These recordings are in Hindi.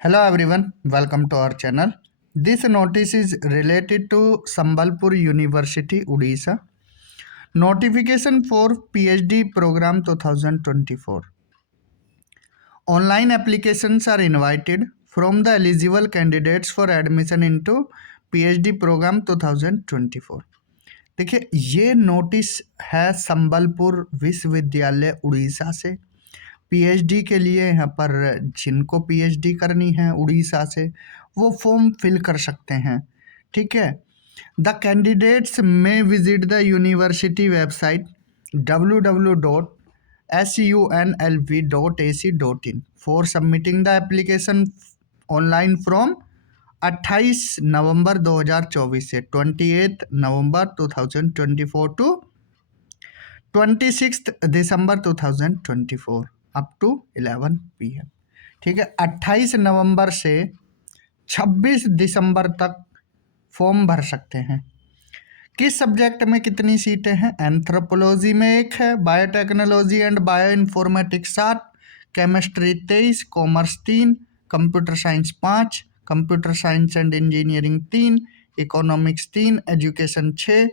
Hello everyone, welcome to our channel. This notice is related to Sambalpur University, Odisha. Notification for PhD program 2024. Online applications are invited from the eligible candidates for admission into PhD program 2024. देखिए ये नोटिस है संबलपुर विश्वविद्यालय उड़ीसा से। पीएचडी के लिए यहाँ पर जिनको पीएचडी करनी है उड़ीसा से वो फॉर्म फिल कर सकते हैं। ठीक है, the candidates may visit the university website www.sunlv.ac.in for submitting the application online from 28 November 2024 से 28 November 2024 to 26 December 2024 up to 11 PM। ठीक है, 28 नवंबर से 26 दिसंबर तक फॉर्म भर सकते हैं। किस सब्जेक्ट में कितनी सीटें हैं? एंथ्रोपोलॉजी में 1 है, biotechnology and bio informatics 7, chemistry 23, commerce 3, computer science 5, computer science and engineering 3, economics 3, education 6,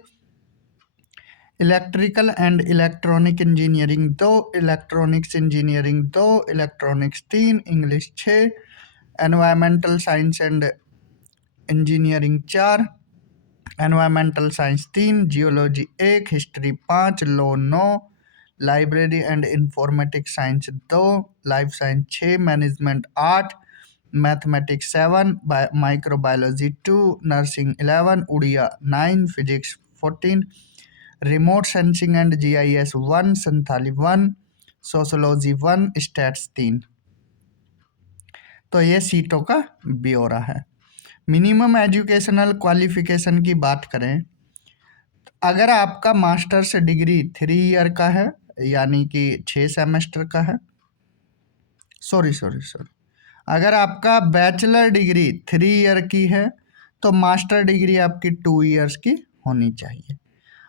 electrical and electronic engineering 2, electronics engineering 2, electronics 3, English 6, environmental science and engineering 4, environmental science 3, geology 1, history 5, law 9, library and informatics science 2, life science 6, management 8, mathematics 7, microbiology 2, nursing 11, Odia 9, physics 14, remote sensing and GIS 1, Santhali 1, sociology 1, stats 3। तो ये सीटों का ब्यौरा है। मिनिमम एजुकेशनल क्वालिफिकेशन की बात करें, अगर आपका मास्टर्स डिग्री 3 ईयर का है यानी कि 6 सेमेस्टर का है, सॉरी अगर आपका बैचलर डिग्री 3 ईयर की है तो मास्टर डिग्री आपकी 2 ईयर्स की होनी चाहिए।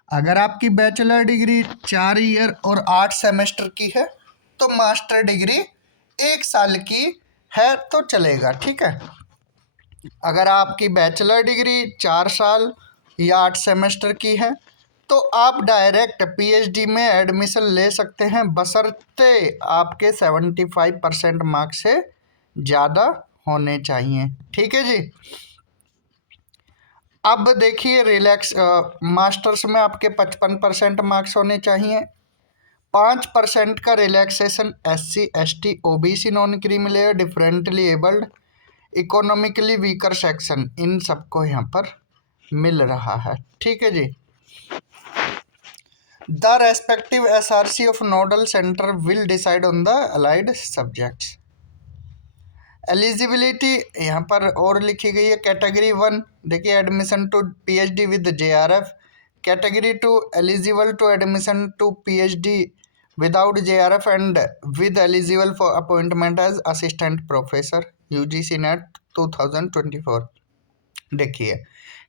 अगर आपकी बैचलर डिग्री 4 ईयर और 8 सेमेस्टर की है तो मास्टर डिग्री 1 साल की है तो चलेगा। ठीक है, अगर आपकी बैचलर डिग्री 4 साल या 8 सेमेस्टर की है तो आप डायरेक्ट पीएचडी में एडमिशन ले सकते हैं, बशर्ते आपके 75% मार्क्स से ज़्यादा होने चाहिए। ठीक है जी। अब देखिए मास्टर्स में आपके 55% मार्क्स होने चाहिए। 5% का relaxation SC ST OBC non creamy layer differently abled economically weaker section इन सबको यहाँ पर मिल रहा है। ठीक है जी। The respective SRC of nodal centre will decide on the allied subjects. Eligibility यहाँ पर और लिखी गई है। कैटेगरी 1 देखिए, admission to PhD with JRF। Category 2 eligible to admission to PhD without JRF and with eligible for appointment as assistant professor UGC net 2024। देखिए,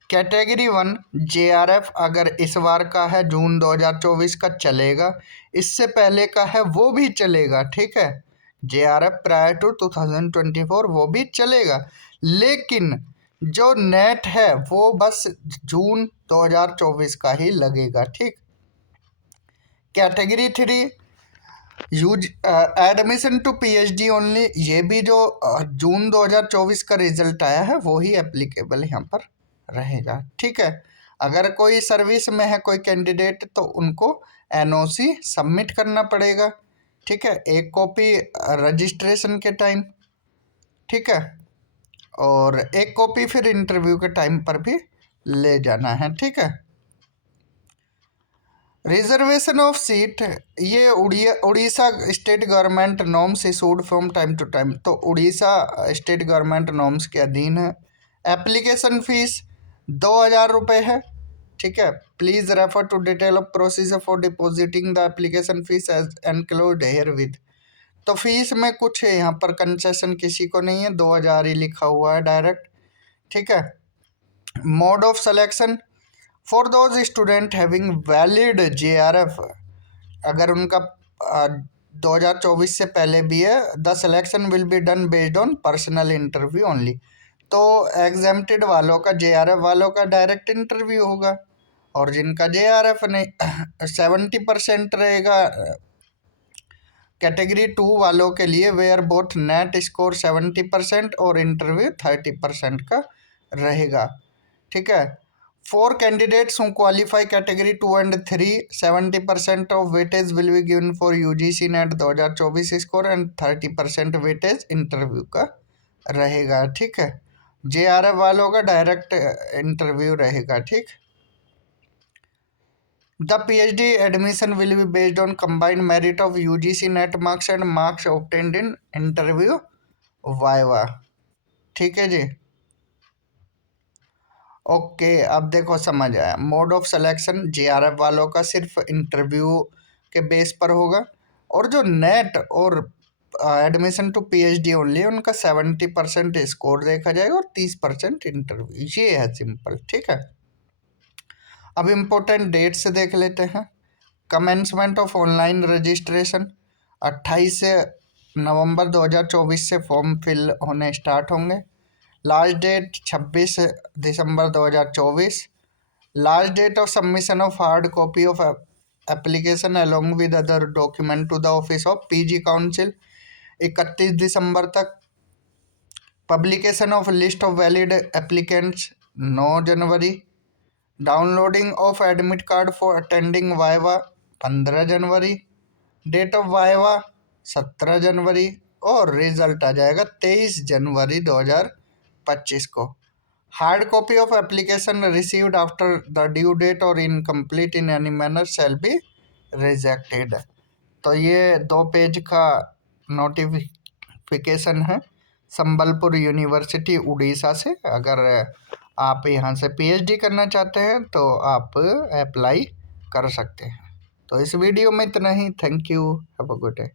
कैटेगरी 1 JRF अगर इस बार का है जून 2024 का चलेगा, इससे पहले का है वो भी चलेगा। ठीक है, JRF प्रायर टू 2024 वो भी चलेगा, लेकिन जो नेट है वो बस जून 2024 का ही लगेगा। ठीक, category 3 admission to PhD only, ये भी जो जून 2024 का रिजल्ट आया है वो ही एप्लीकेबल यहाँ पर रहेगा। ठीक है, अगर कोई सर्विस में है कोई कैंडिडेट तो उनको NOC सबमिट करना पड़ेगा। ठीक है, एक कॉपी रजिस्ट्रेशन के टाइम, ठीक है, और एक कॉपी फिर इंटरव्यू के टाइम पर भी ले जाना है। ठीक है, रिजर्वेशन ऑफ सीट, ये Odisha state government norms issued from time to time, तो उड़ीसा स्टेट गवर्नमेंट नॉर्म्स के अधीन है। एप्लीकेशन फीस 2000 रुपये है। ठीक है, please refer to detail of procedure for depositing the application fees as enclosed herewith. तो फीस में कुछ यहाँ पर कंसेशन किसी को नहीं है, 2000 ही लिखा हुआ है डायरेक्ट। ठीक है, mode of selection for those student having valid JRF, अगर उनका 2024 से पहले भी है। The selection will be done based on personal interview only. तो एग्जेम्प्टेड वालों का, JRF वालों का डायरेक्ट इंटरव्यू होगा, और जिनका JRF नहीं 70% रहेगा कैटेगरी 2 वालों के लिए, वेयर बोथ नेट स्कोर 70% और इंटरव्यू 30% का रहेगा। ठीक है। 4 candidates who qualify category 2 and 3, 70% of weightage will be given for UGC net 2024 score and 30% weightage interview का रहेगा। ठीक है। JRF वालों का डायरेक्ट इंटरव्यू रहेगा। ठीक। The PhD admission will be based on combined merit of UGC net marks and marks obtained in interview viva। ठीक है जी। ओके, अब देखो समझ आया। मोड ऑफ सिलेक्शन JRF वालों का सिर्फ इंटरव्यू के बेस पर होगा, और जो नेट और एडमिशन टू PhD ओनली उनका 70% स्कोर देखा जाएगा और 30% इंटरव्यू। ये है सिंपल। ठीक है। अब इम्पोर्टेंट डेट्स देख लेते हैं। Commencement of online registration 28 November 2024 से फॉर्म फिल होने स्टार्ट होंगे। Last date 26 December 2024। Last date of submission of hard copy of application along with other document to the office of PG council 31 December तक। Publication of list of valid applicants 9 January. Downloading of admit card for attending viva 15 January. Date of viva 17 January, और रिजल्ट आ जाएगा 23 जनवरी 2025 को। Hard copy of application received after the due date और incomplete in any manner shall be rejected. तो ये 2 पेज का नोटिफिकेशन है संबलपुर यूनिवर्सिटी उड़ीसा से। अगर आप यहाँ से PhD करना चाहते हैं तो आप अप्लाई कर सकते हैं। तो इस वीडियो में इतना ही। Thank you. Have a good day.